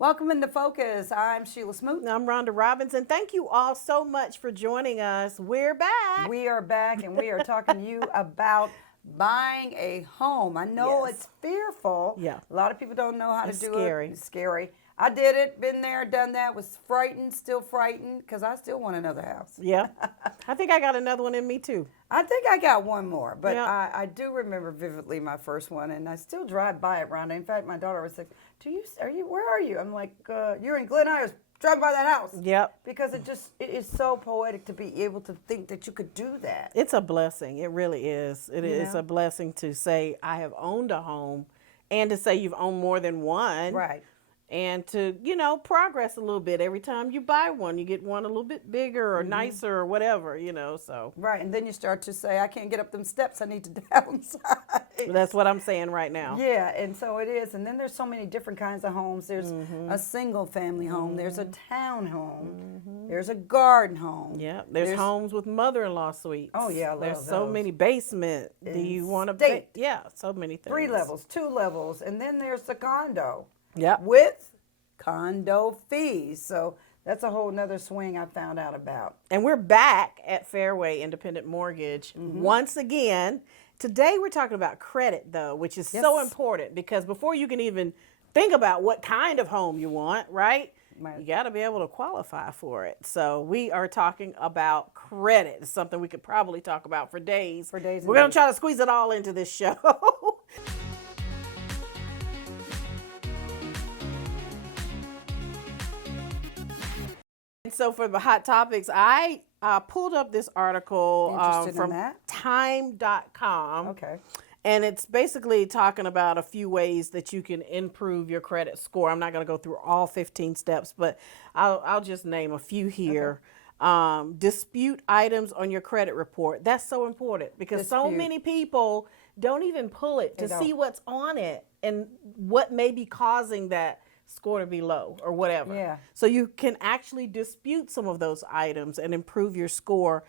Welcome into Focus. I'm Sheila Smoot. I'm Rhonda Robinson. Thank you all so much for joining us. We're back. We are back and we are talking to you about buying a home. I know Yes. it's fearful. Yeah. A lot of people don't know how to do scary. it. It's scary. I did it, been there, done that, was frightened, still frightened, because I still want another house. Yeah. I think I got another one in me too. I think I got one more, but Yeah. I do remember vividly my first one, and I still drive by it, Rhonda. In fact, my daughter was like, where are you? I'm like, you're in Glen Iris, driving by that house. Yep. Because it is so poetic to be able to think that you could do that. It's a blessing. It really is. It is know? a blessing to say I have owned a home and to say you've owned more than one. Right. And to, progress a little bit. Every time you buy one, you get one a little bit bigger or nicer or whatever, so. Right, and then you start to say, I can't get up them steps, I need to downsize. That's what I'm saying right now. Yeah, and so it is. And then there's so many different kinds of homes. There's a single family home, there's a town home, there's a garden home. Yeah, there's homes with mother-in-law suites. Oh, yeah, I love There's so those. many basement. Do you want to? State. Yeah, so many things. 3 levels, 2 levels, and then there's the condo. Yep. With condo fees. So that's a whole nother swing I found out about. And we're back at Fairway Independent Mortgage once again. Today we're talking about credit, though, which is so important because before you can even think about what kind of home you want, right? You got to be able to qualify for it. So we are talking about credit. It's something we could probably talk about for days. For days and We're going days. to try to squeeze it all into this show. So for the hot topics, I pulled up this article Interested in from that? time.com. Okay. And it's basically talking about a few ways that you can improve your credit score. I'm not going to go through all 15 steps, but I'll just name a few here. Okay. Dispute items on your credit report. That's so important because so many people don't even pull it to see what's on it and what may be causing that score to be low or whatever. Yeah. So you can actually dispute some of those items and improve your score.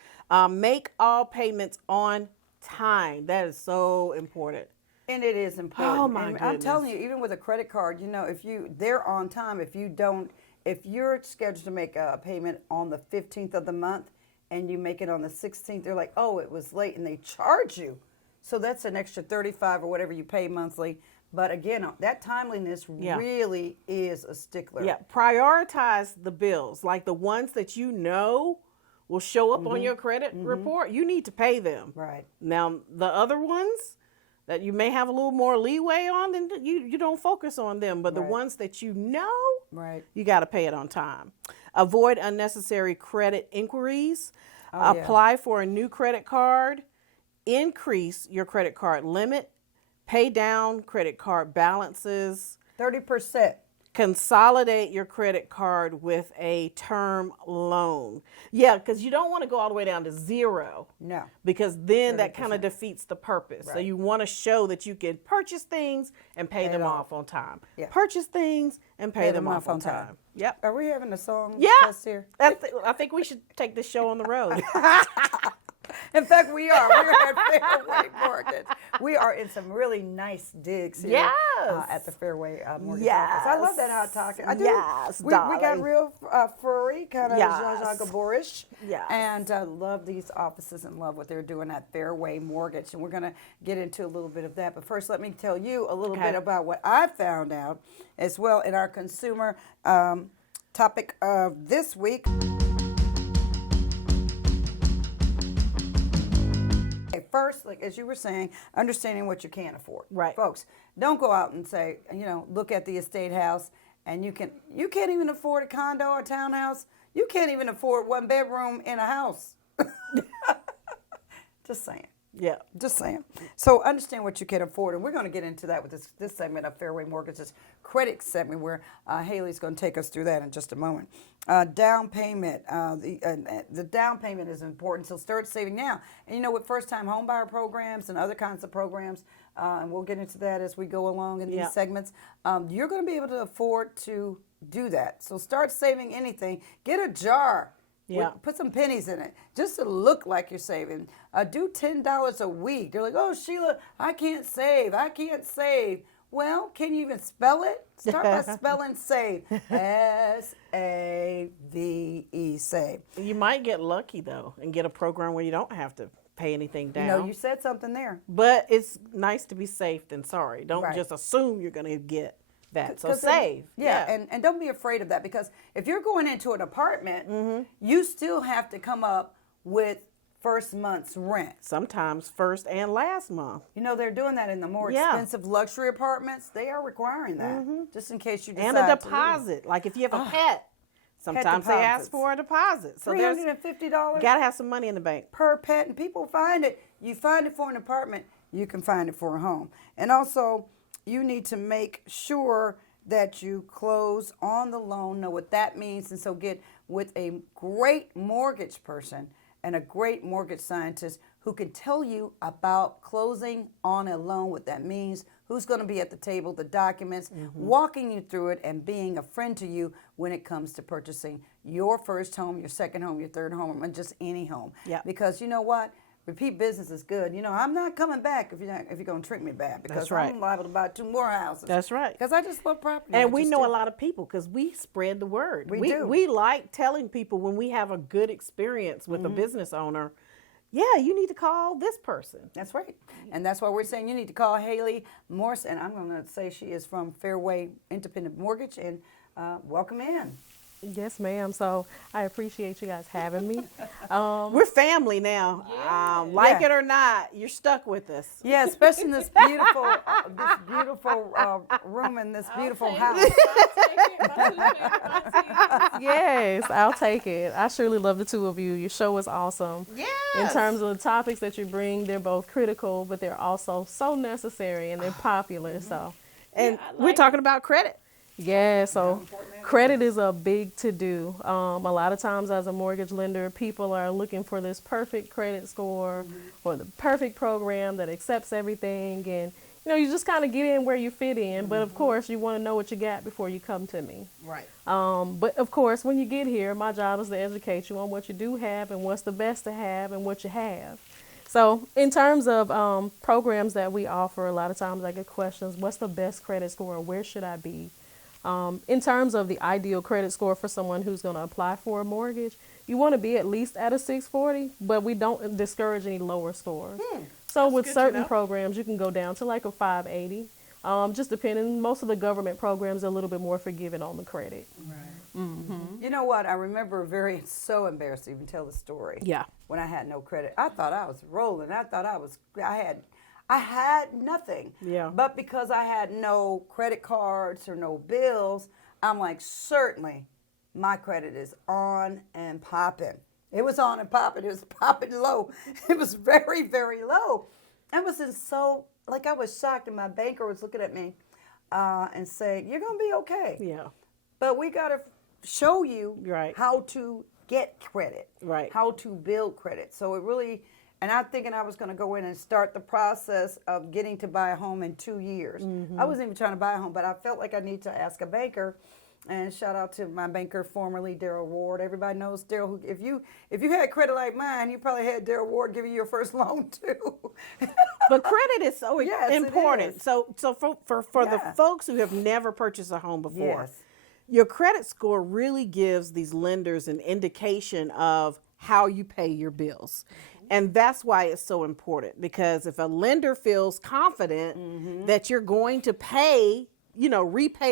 Make all payments on time. That is so important. And it is important. Oh my goodness. I'm telling you, even with a credit card, if they're on time, if you're scheduled to make a payment on the 15th of the month and you make it on the 16th, they're like, oh, it was late, and they charge you. So that's an extra $35 or whatever you pay monthly. But again, that timeliness really is a stickler. Yeah, prioritize the bills, like the ones that will show up on your credit report. You need to pay them. Right. Now, the other ones that you may have a little more leeway on, then you don't focus on them. But the ones that you got to pay it on time. Avoid unnecessary credit inquiries. Apply for a new credit card. Increase your credit card limit. Pay down credit card balances. 30%. Consolidate your credit card with a term loan. Yeah, because you don't want to go all the way down to 0. No. Because then that kind of defeats the purpose. Right. So you want to show that you can purchase things and pay them off on time. Yeah. Purchase things and pay them off on time. Yep. Are we having a song test here? I think we should take this show on the road. In fact, we are. We're at Fairway Mortgage. We are in some really nice digs here at the Fairway Mortgage office. I love that hot talking. I do. Yes, we got real furry, kind of Zsa Zsa Gaborish. Yes. And love these offices and love what they're doing at Fairway Mortgage. And we're going to get into a little bit of that. But first, let me tell you a little bit about what I found out as well in our consumer topic of this week. First, like as you were saying, understanding what you can't afford. Right. Folks, don't go out and say, look at the estate house and you can't even afford a condo or townhouse. You can't even afford 1 bedroom in a house. Just saying. Yeah. Just saying. So understand what you can afford. And we're going to get into that with this segment of Fairway Mortgage's credit segment where Haley's going to take us through that in just a moment. Down payment. The down payment is important. So start saving now. And with first-time homebuyer programs and other kinds of programs, and we'll get into that as we go along in these segments, you're going to be able to afford to do that. So start saving anything. Get a jar. Yeah. Put some pennies in it just to look like you're saving. Do $10 a week. They're like, oh, Sheila, I can't save. Well, can you even spell it? Start by spelling save. S-A-V-E, save. You might get lucky though and get a program where you don't have to pay anything down. You know, you said something there. But it's nice to be safe than sorry. Don't Right. just assume you're going to get that. So 'Cause save. And don't be afraid of that, because if you're going into an apartment, you still have to come up with first month's rent. Sometimes first and last month. You know, they're doing that in the more expensive luxury apartments. They are requiring that, just in case you decide And a to leave. deposit. Like if you have a pet, sometimes they ask deposits. for a deposit. So there's $350 got to have some money in the bank. per pet, and people find it. You find it for an apartment, you can find it for a home. And also, you need to make sure that you close on the loan, know what that means, and so get with a great mortgage person and a great mortgage scientist who can tell you about closing on a loan, what that means, who's going to be at the table, the documents, walking you through it, and being a friend to you when it comes to purchasing your first home, your second home, your third home, and just any home. Yeah. Because you know what? Repeat business is good. You know, I'm not coming back if you're going to treat me bad, because That's right. I'm liable to buy 2 more houses. That's right. Because I just love property. And I we just know do. a lot of people because we spread the word. We do. We like telling people when we have a good experience with a business owner, yeah, you need to call this person. That's right. And that's why we're saying you need to call Haley Morse. And I'm going to say she is from Fairway Independent Mortgage. And welcome in. Yes, ma'am. So I appreciate you guys having me. We're family now. Like it or not, you're stuck with us. Yeah, especially in this beautiful, room in this beautiful house. Yes, I'll take it. I surely love the two of you. Your show is awesome. Yes. In terms of the topics that you bring, they're both critical, but they're also so necessary and they're popular. So, And we're talking about credit. yeah, so credit is a big to-do. A lot of times as a mortgage lender, people are looking for this perfect credit score or the perfect program that accepts everything. And, you know, you just kind of get in where you fit in. But, of course, you want to know what you got before you come to me. Right. But, of course, when you get here, my job is to educate you on what you do have and what's the best to have and what you have. So in terms of programs that we offer, a lot of times I get questions, what's the best credit score? Where should I be? In terms of the ideal credit score for someone who's going to apply for a mortgage, you want to be at least at a 640, but we don't discourage any lower scores. So with good to certain know. programs, you can go down to like a 580. Just depending, most of the government programs are a little bit more forgiving on the credit. You know what? I remember so embarrassed to even tell the story. Yeah. When I had no credit, I thought I was rolling. I thought I had nothing. Yeah. But because I had no credit cards or no bills, I'm like, certainly my credit is on and popping. It was on and popping. It was popping low. It was very, very low. I was I was shocked, and my banker was looking at me and saying, "You're going to be okay. Yeah. But we got to show you Right. how to get credit, Right. how to build credit." So it really, and I'm thinking I was going to go in and start the process of getting to buy a home in 2 years. I wasn't even trying to buy a home, but I felt like I need to ask a banker. And shout out to my banker, formerly Daryl Ward. Everybody knows Daryl. If you had credit like mine, you probably had Daryl Ward giving you your first loan too. But credit is so Yes, it important. is. So for the Yeah. folks who have never purchased a home before, Yes. your credit score really gives these lenders an indication of how you pay your bills. And that's why it's so important, because if a lender feels confident that you're going to repay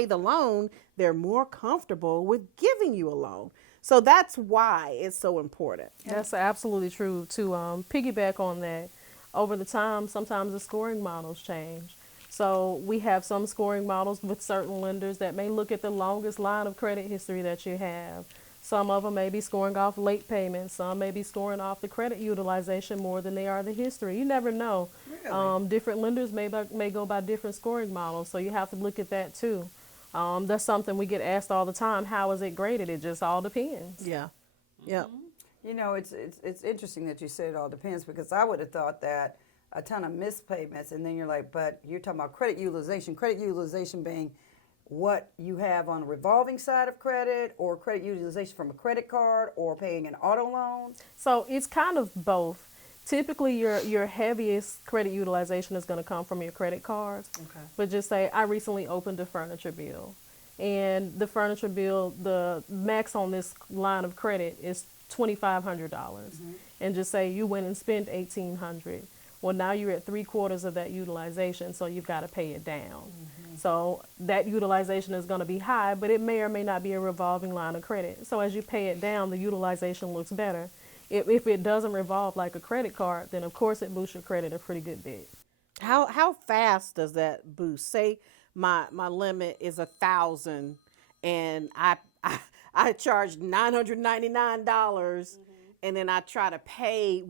the loan, they're more comfortable with giving you a loan. So that's why it's so important. That's absolutely true. To piggyback on that, over the time, sometimes the scoring models change. So we have some scoring models with certain lenders that may look at the longest line of credit history that you have. Some of them may be scoring off late payments. Some may be scoring off the credit utilization more than they are the history. You never know. Really? Different lenders may go by different scoring models, so you have to look at that too. That's something we get asked all the time. How is it graded? It just all depends. Yeah. Yeah. You know, it's interesting that you said it all depends, because I would have thought that a ton of missed payments, and then you're like, but you're talking about credit utilization being what you have on a revolving side of credit, or credit utilization from a credit card, or paying an auto loan. So it's kind of both. Typically, your heaviest credit utilization is going to come from your credit cards. Okay. But just say, I recently opened a furniture bill. And the furniture bill, the max on this line of credit is $2,500. And just say you went and spent $1,800. Well, now you're at 3/4 of that utilization, so you've got to pay it down. So that utilization is going to be high, but it may or may not be a revolving line of credit. So as you pay it down, the utilization looks better. If it doesn't revolve like a credit card, then of course it boosts your credit a pretty good bit. How fast does that boost? Say my limit is 1,000, and I charge $999, and then I try to pay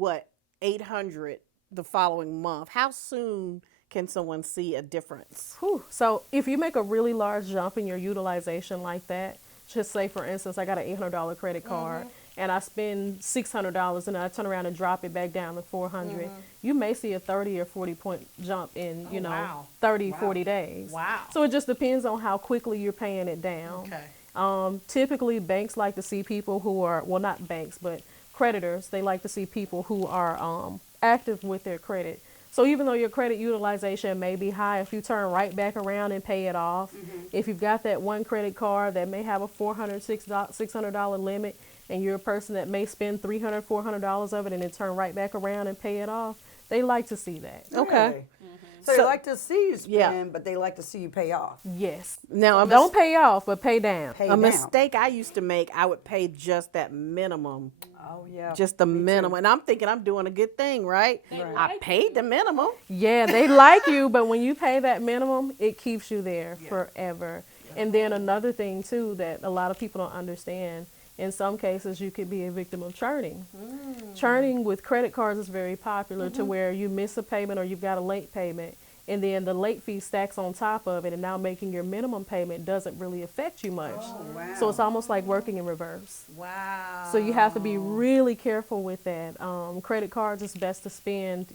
$800 the following month. How soon can someone see a difference? Whew. So if you make a really large jump in your utilization like that, just say for instance, I got an $800 credit card and I spend $600 and I turn around and drop it back down to $400, you may see a 30 or 40 point jump in, 30, 40 days. Wow. So it just depends on how quickly you're paying it down. Okay. Typically banks like to see people who are, well, not banks, but creditors, they like to see people who are active with their credit. So even though your credit utilization may be high, if you turn right back around and pay it off, if you've got that one credit card that may have a $600 limit, and you're a person that may spend $300, $400 of it and then turn right back around and pay it off, they like to see that. Okay. Really? So they like to see you spend, but they like to see you pay off. Yes. Now, Don't pay off, but pay down. Pay a down. mistake I used to make, I would pay just that minimum. Oh, yeah. Just the minimum. And I'm thinking I'm doing a good thing, right? I paid the minimum. Yeah, they like you, but when you pay that minimum, it keeps you there forever. And then another thing, too, that a lot of people don't understand, in some cases, you could be a victim of churning. Churning with credit cards is very popular to where you miss a payment or you've got a late payment, and then the late fee stacks on top of it, and now making your minimum payment doesn't really affect you much. Oh, wow. So it's almost like working in reverse. Wow. So you have to be really careful with that. Credit cards is best to spend,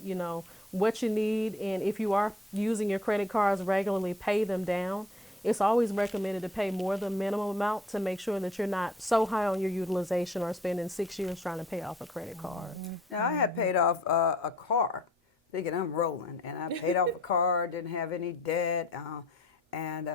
what you need, and if you are using your credit cards regularly, pay them down. It's always recommended to pay more than minimum amount to make sure that you're not so high on your utilization or spending 6 years trying to pay off a credit card. Now, I had paid off a car, thinking I'm rolling, and I paid off a car, didn't have any debt, and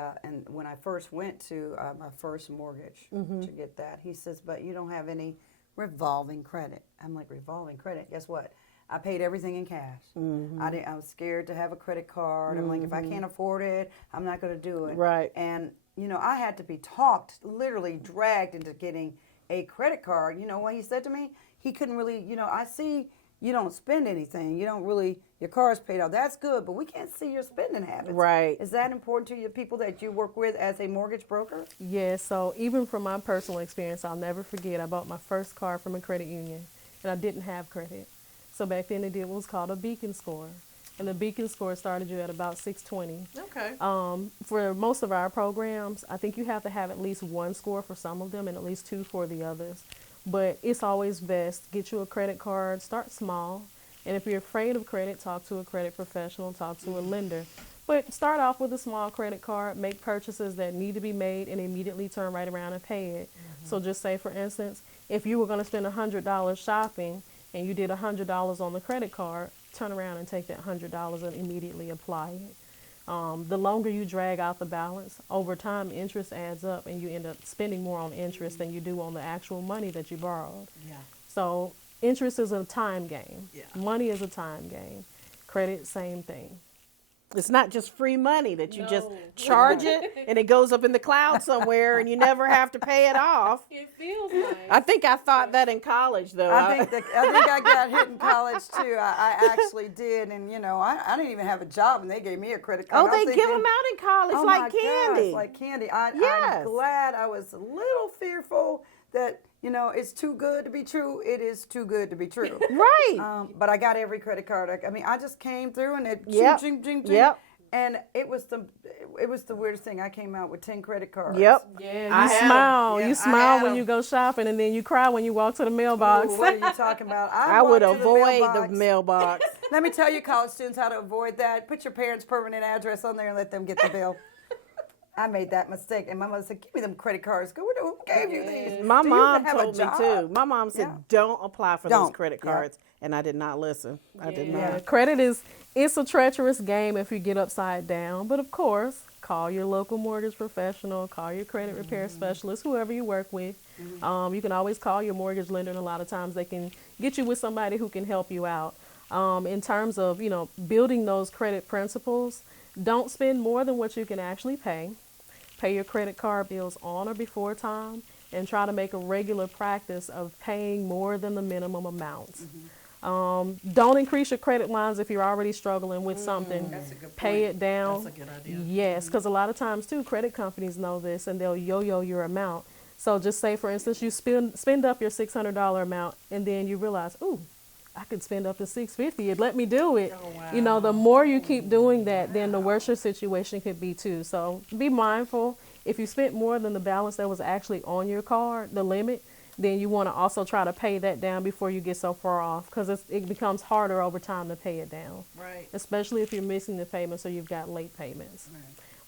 when I first went to my first mortgage to get that, he says, but you don't have any revolving credit. I'm like, revolving credit? Guess what? I paid everything in cash. I was scared to have a credit card. I'm like, if I can't afford it, I'm not going to do it. Right. And, I had to be talked, literally dragged into getting a credit card. You know what he said to me? He couldn't really, I see you don't spend anything. You don't really, your car's paid off. That's good, but we can't see your spending habits. Right. Is that important to your people that you work with as a mortgage broker? Yeah, so even from my personal experience, I'll never forget, I bought my first car from a credit union, and I didn't have credit. So back then they did what was called a beacon score. And the beacon score started you at about 620. Okay. For most of our programs, I think you have to have at least one score for some of them and at least two for the others. But it's always best, get you a credit card, start small. And if you're afraid of credit, talk to a credit professional, talk to a lender. But start off with a small credit card, make purchases that need to be made, and immediately turn right around and pay it. So just say, for instance, if you were going to spend $100 shopping, and you did $100 on the credit card, turn around and take that $100 and immediately apply it. The longer you drag out the balance, over time interest adds up and you end up spending more on interest than you do on the actual money that you borrowed. Yeah. So interest is a time game. Yeah. Money is a time game. Credit, same thing. It's not just free money that you just charge it and it goes up in the cloud somewhere and you never have to pay it off. It feels nice. I think I thought that in college, though. I think I got hit in college too. I actually did, and I didn't even have a job, and they gave me a credit card. Oh, they give them out in college oh like my candy. Gosh, like candy. Yes. I'm glad. I was a little fearful that it's too good to be true. It is too good to be true. Right. But I got every credit card. I just came through and it Yep. ching, ching, ching, Yep. and it was the weirdest thing. I came out with 10 credit cards. Yep. Yeah, I you have. smile. Yeah, You I smile have. when you go shopping, and then you cry when you walk to the mailbox. Ooh, what are you talking about? I would walked to avoid the mailbox. Let me tell you, college students, how to avoid that. Put your parents' permanent address on there and let them get the bill. I made that mistake, and my mother said, "Give me them credit cards. Go, who gave you these? My Do you mom have a told me job?" too. My mom said, Yeah. "Don't apply for those Don't. credit Yeah. cards," and I did not listen. I did Yeah, not. credit it's a treacherous game if you get upside down. But of course, call your local mortgage professional, call your credit repair specialist, whoever you work with. You can always call your mortgage lender, and a lot of times they can get you with somebody who can help you out. In terms of building those credit principles, don't spend more than what you can actually pay. Pay your credit card bills on or before time, and try to make a regular practice of paying more than the minimum amount. Don't increase your credit lines if you're already struggling with something. That's a good Pay point. it down. That's a good idea. Yes, because a lot of times too, credit companies know this and they'll yo-yo your amount. So just say, for instance, you spend up your $600 amount, and then you realize, ooh, I could spend up to $650. Let me do it. Oh, wow. The more you keep doing that, then the worse your situation could be too. So be mindful. If you spent more than the balance that was actually on your card, the limit, then you want to also try to pay that down before you get so far off, because it becomes harder over time to pay it down, Right. especially if you're missing the payments or you've got late payments.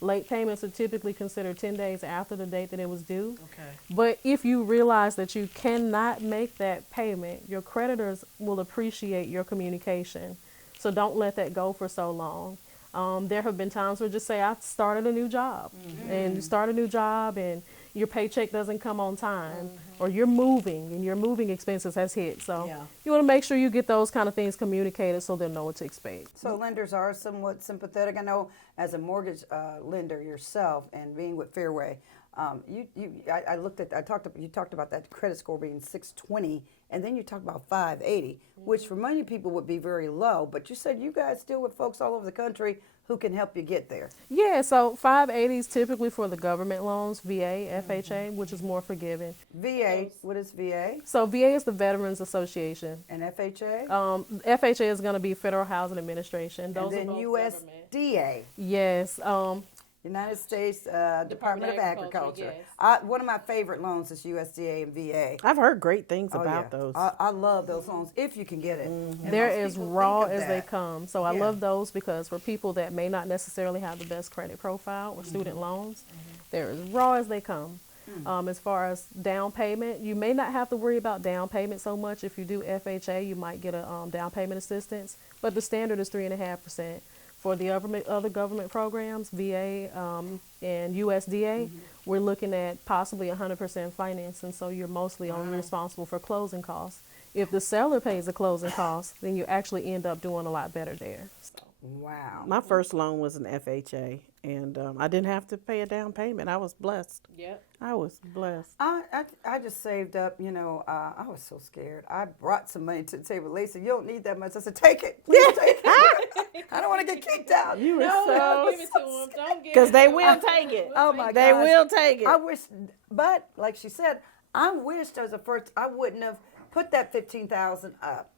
Late payments are typically considered 10 days after the date that it was due. Okay. But if you realize that you cannot make that payment, your creditors will appreciate your communication. So don't let that go for so long. There have been times where just say, I started a new job, and you start a new job and your paycheck doesn't come on time, or you're moving and your moving expenses has hit. So Yeah. you want to make sure you get those kind of things communicated so they'll know what to expect. So lenders are somewhat sympathetic. I know as a mortgage lender yourself, and being with Fairway, you talked about that credit score being 620, and then you talked about 580, which for many people would be very low. But you said you guys deal with folks all over the country who can help you get there. Yeah, so 580 is typically for the government loans, VA, FHA, which is more forgiving. VA, what is VA? So VA is the Veterans Association. And FHA? FHA is going to be Federal Housing Administration. And Those are then both USDA. Yes. United States Department of Agriculture. One of my favorite loans is USDA and VA. I've heard great things Oh, about yeah. those. I love those loans if you can get it. And They're most as people raw think of as they that. come. So I Yeah. love those because for people that may not necessarily have the best credit profile or student loans, they're as raw as they come. As far as down payment, you may not have to worry about down payment so much. If you do FHA, you might get a down payment assistance, but the standard is 3.5%. For the other government programs, VA and USDA, we're looking at possibly 100% financing, so you're mostly only responsible for closing costs. If the seller pays the closing costs, then you actually end up doing a lot better there. So. Wow. My first loan was an FHA, and I didn't have to pay a down payment. I was blessed. Yep. I was blessed. I just saved up, I was so scared. I brought some money to the table. Lisa, you don't need that much. I said, take it. Please take it. I don't want to get kicked out. You were No, so give it to them. Don't give because it they to 'em. will take it. Oh my They gosh. will take it. I wish, but like she said, I wished as a first, I wouldn't have put that 15,000 up.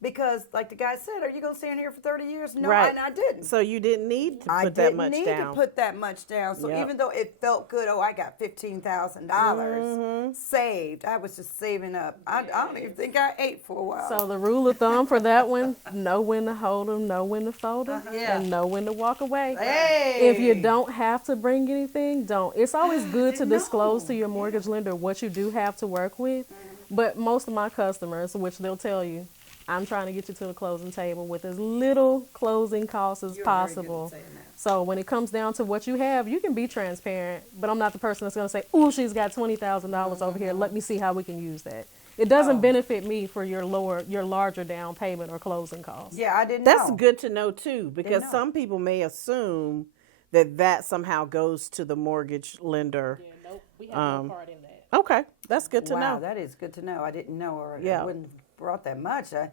Because, like the guy said, are you going to stand here for 30 years? No, Right. and I didn't. So you didn't need to I put that didn't much need down. to put that much down. So Yep. even though it felt good, I got $15,000 saved. I was just saving up. I don't even think I ate for a while. So the rule of thumb for that one, know when to hold them, know when to fold them, Yeah. and know when to walk away. Hey! If you don't have to bring anything, don't. It's always good to disclose to your mortgage lender what you do have to work with. But most of my customers, which they'll tell you, I'm trying to get you to the closing table with as little closing costs as You're very good at possible. saying that. So when it comes down to what you have, you can be transparent, but I'm not the person that's going to say, "Ooh, she's got $20,000 over here. Let me see how we can use that." It doesn't benefit me for your larger down payment or closing costs. Yeah, I didn't That's know. good to know too, because know. some people may assume that somehow goes to the mortgage lender. Yeah, nope, we have no part in that. Okay, that's good to Wow, know. that is good to know. I didn't know, or Yeah. I wouldn't have brought that much. I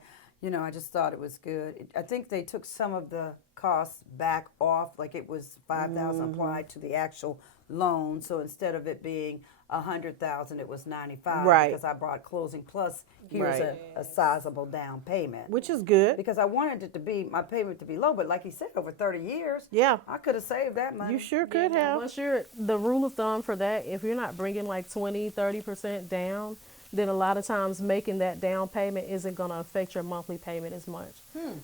just thought it was good. I think they took some of the costs back off, like it was 5,000 applied to the actual loan. So instead of it being 100,000, it was 95. Right. Because I brought closing plus here's Right. a sizable down payment. Which is good. Because I wanted it to be my payment to be low, but like you said, over 30 years, Yeah, I could have saved that money. you sure could have. Once the rule of thumb for that, if you're not bringing like 20, 30% down, then a lot of times making that down payment isn't going to affect your monthly payment as much.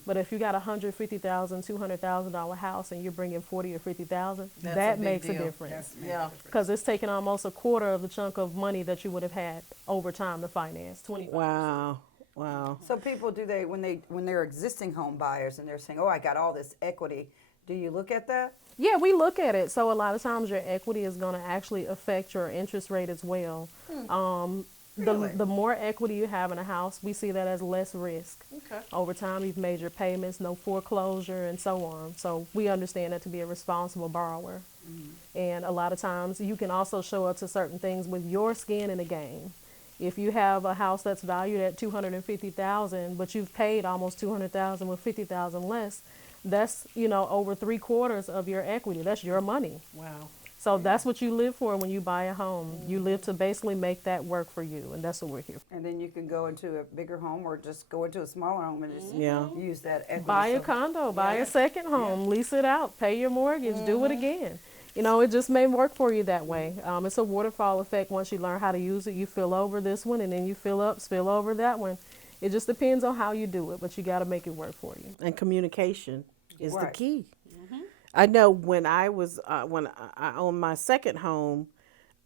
But if you got $150,000, $200,000 house and you're bringing 40 or 50,000, that makes a difference. Yeah. Because it's taking almost a quarter of the chunk of money that you would have had over time to finance. 20. Wow. Wow. So people, when they're existing home buyers and they're saying, "Oh, I got all this equity," do you look at that? Yeah, we look at it. So a lot of times your equity is going to actually affect your interest rate as well. Really? The more equity you have in a house, we see that as less risk. Okay. Over time, you've made your payments, no foreclosure, and so on. So we understand that to be a responsible borrower. And a lot of times you can also show up to certain things with your skin in the game. If you have a house that's valued at $250,000, but you've paid almost $200,000 with $50,000 less, that's, over 3/4 of your equity. That's your money. Wow. So that's what you live for when you buy a home. You live to basically make that work for you, and that's what we're here for. And then you can go into a bigger home or just go into a smaller home and just use that equity. Buy a So- condo, buy a second home, lease it out, pay your mortgage, do it again. It just may work for you that way. It's a waterfall effect. Once you learn how to use it, you fill over this one, and then you spill over that one. It just depends on how you do it, but you got to make it work for you. And communication is the Right. key. I know when I was when I owned my second home,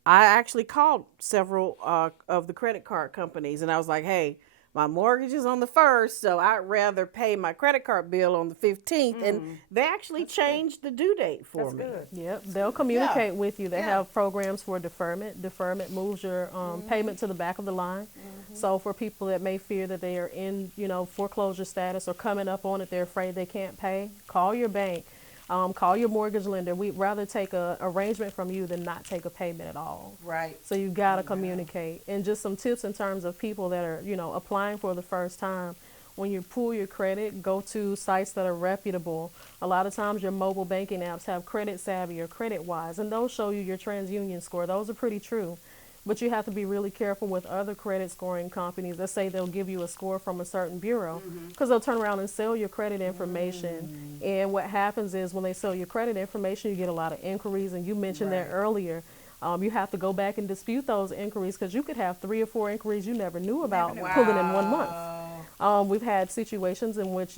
I actually called several of the credit card companies, and I was like, "Hey, my mortgage is on the 1st, so I'd rather pay my credit card bill on the 15th." And they actually changed the due date for That's me. good. Yep, they'll communicate with you. They have programs for deferment. Deferment moves your payment to the back of the line. So for people that may fear that they are in, foreclosure status or coming up on it, they're afraid they can't pay, call your bank. Call your mortgage lender. We'd rather take a arrangement from you than not take a payment at all. Right. So you got to communicate. And just some tips in terms of people that are, applying for the first time. When you pull your credit, go to sites that are reputable. A lot of times your mobile banking apps have Credit Savvy or Credit Wise, and those show you your TransUnion score. Those are pretty true. But you have to be really careful with other credit scoring companies that say they'll give you a score from a certain bureau, because they'll turn around and sell your credit information. And what happens is when they sell your credit information, you get a lot of inquiries. And you mentioned that earlier. You have to go back and dispute those inquiries, because you could have 3 or 4 inquiries you never knew about pulling in 1 month. We've had situations in which,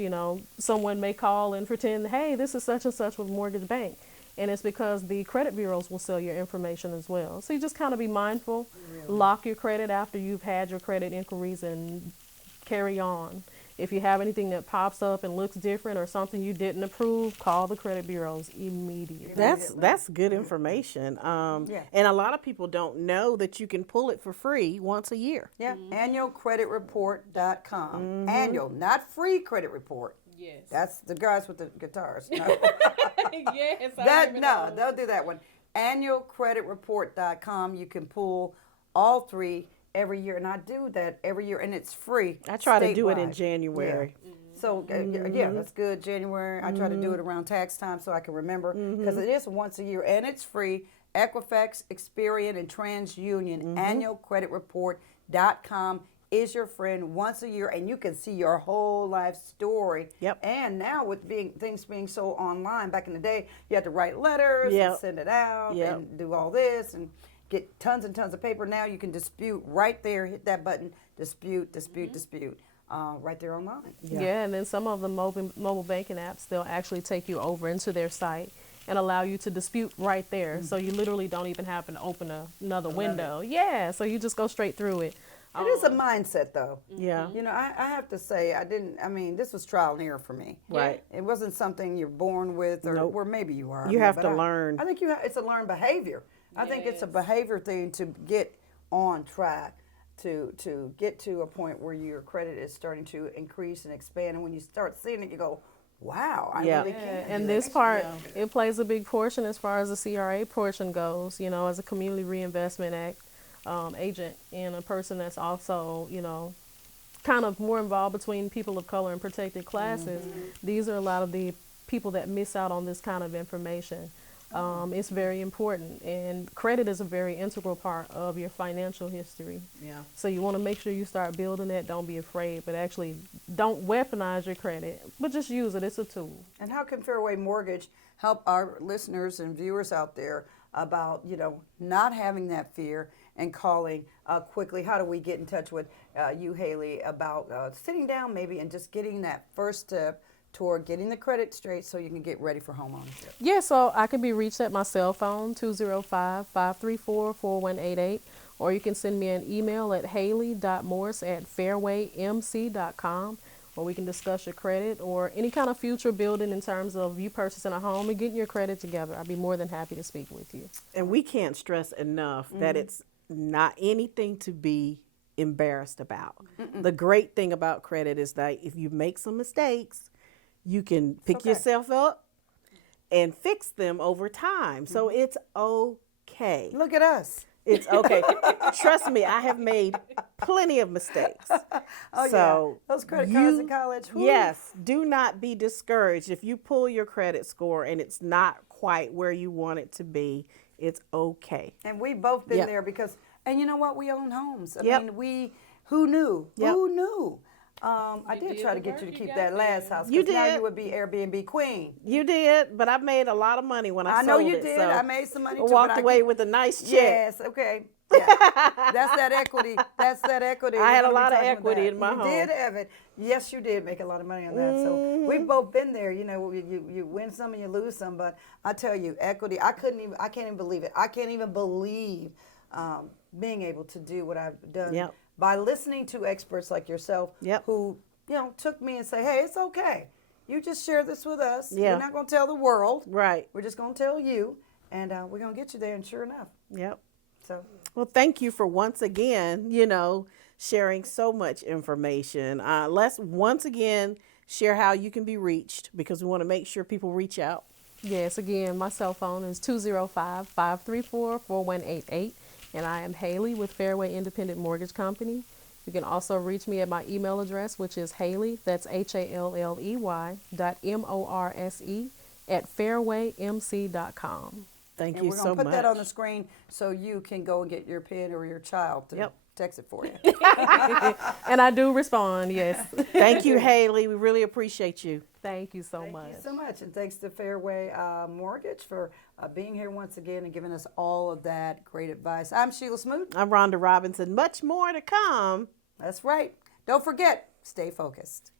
someone may call and pretend, "Hey, this is such and such with Mortgage Bank." And it's because the credit bureaus will sell your information as well. So you just kind of be mindful, lock your credit after you've had your credit inquiries, and carry on. If you have anything that pops up and looks different or something you didn't approve, call the credit bureaus immediately. That's good information. And a lot of people don't know that you can pull it for free once a year. Yeah, annualcreditreport.com. Annual, not free credit report. Yes. That's the guys with the guitars. No. Yes. They'll do that one. Annualcreditreport.com. You can pull all 3 every year, and I do that every year, and it's free. I try to do it in statewide. January. Yeah. So that's good. January. I try to do it around tax time so I can remember, because it is once a year and it's free. Equifax, Experian, and TransUnion. Annualcreditreport.com is your friend once a year, and you can see your whole life story. Yep. And now with things being so online, back in the day, you had to write letters and send it out and do all this and get tons and tons of paper. Now you can dispute right there. Hit that button, dispute, right there online. Yeah, and then some of the mobile banking apps, they'll actually take you over into their site and allow you to dispute right there. So you literally don't even have to open another window. Yeah, so you just go straight through it. It is a mindset, though. Yeah. I have to say, this was trial and error for me. Right. It wasn't something you're born with, or maybe you are. You have to learn. I think it's a learned behavior. I think it's a behavior thing to get on track, to get to a point where your credit is starting to increase and expand. And when you start seeing it, you go, wow, I really can. And this part, it plays a big portion as far as the CRA portion goes, as a Community Reinvestment Act agent, and a person that's also, kind of more involved between people of color and protected classes. These are a lot of the people that miss out on this kind of information. It's very important, and credit is a very integral part of your financial history. Yeah. So you want to make sure you start building it. Don't be afraid, but actually don't weaponize your credit, but just use it. It's a tool. And how can Fairway Mortgage help our listeners and viewers out there about, not having that fear and calling quickly. How do we get in touch with you, Haley, about sitting down maybe and just getting that first step toward getting the credit straight so you can get ready for home ownership? Yeah, so I can be reached at my cell phone, 205-534-4188, or you can send me an email at haley.morris@fairwaymc.com, or we can discuss your credit or any kind of future building in terms of you purchasing a home and getting your credit together. I'd be more than happy to speak with you. And we can't stress enough that it's not anything to be embarrassed about. The great thing about credit is that if you make some mistakes, you can pick yourself up and fix them over time. So it's okay. Look at us. It's okay. Trust me, I have made plenty of mistakes. Yeah. Those credit cards in college. Whoo. Yes, do not be discouraged. If you pull your credit score and it's not quite where you want it to be, it's okay. And we both been there because, and you know what? We own homes. I Yep. mean, who knew? Yep. Who knew? I did try to get you to keep that last house. You 'Cause now did. you would be Airbnb queen. You did, but I made a lot of money when I sold it. I know you did. So I made some money too. I walked but away I with a nice check. Yes, okay. Yeah. That's that equity. That's that equity. I had We're a gonna lot be of talking about equity that. in my you home. You did have it. Yes, you did make a lot of money on that. So we've both been there. You win some and you lose some. But I tell you, equity. I can't even believe it. I can't even believe being able to do what I've done Yep. by listening to experts like yourself Yep. who took me and say, hey, it's okay. You just share this with us. Yeah. We're not going to tell the world. Right. We're just going to tell you, and we're going to get you there. And sure enough, Yep. so. Well, thank you for once again, sharing so much information. Let's once again share how you can be reached because we want to make sure people reach out. Yes, again, my cell phone is 205-534-4188, and I am Haley with Fairway Independent Mortgage Company. You can also reach me at my email address, which is Haley, that's HALLEY .MORSE @fairwaymc.com. Thank And you we're so going to much. put that on the screen so you can go and get your pen or your child to Yep. text it for you. And I do respond, yes. Thank you, Haley. We really appreciate you. Thank you so much. Thank you so much. And thanks to Fairway Mortgage for being here once again and giving us all of that great advice. I'm Sheila Smoot. I'm Rhonda Robinson. Much more to come. That's right. Don't forget, stay focused.